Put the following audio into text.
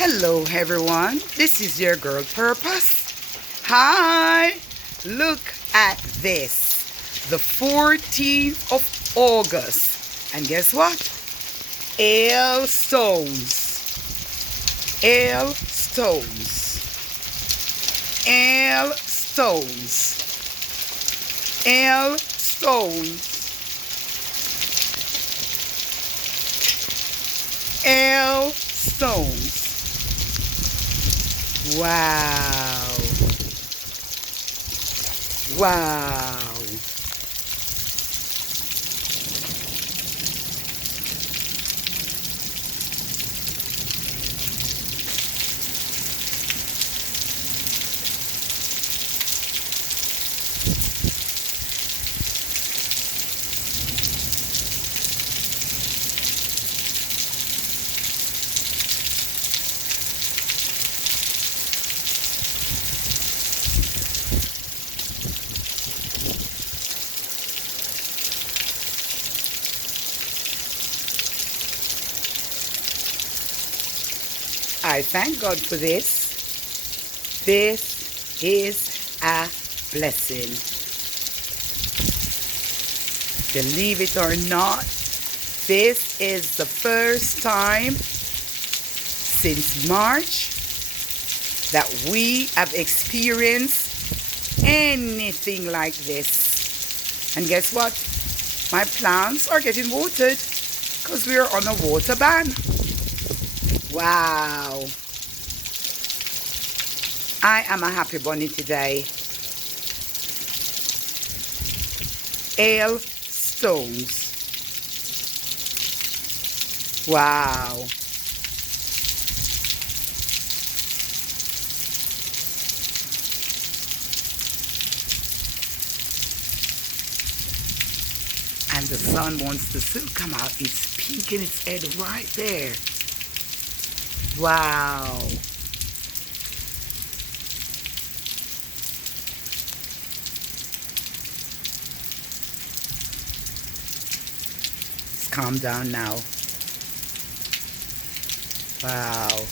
Hello everyone, this is your girl Purpose. Hi, look at this, the 14th of August, and guess what? Hailstones, hailstones, hailstones, hailstones, hailstones. Wow. Wow. I thank God for this. This is a blessing. Believe it or not, this is the first time since March that we have experienced anything like this. And guess what? My plants are getting watered because we are on a water ban. Wow. I am a happy bunny today. Hailstones. Wow. And the sun wants to soon come out. It's peeking its head right there. Wow. It's calmed down now. Wow.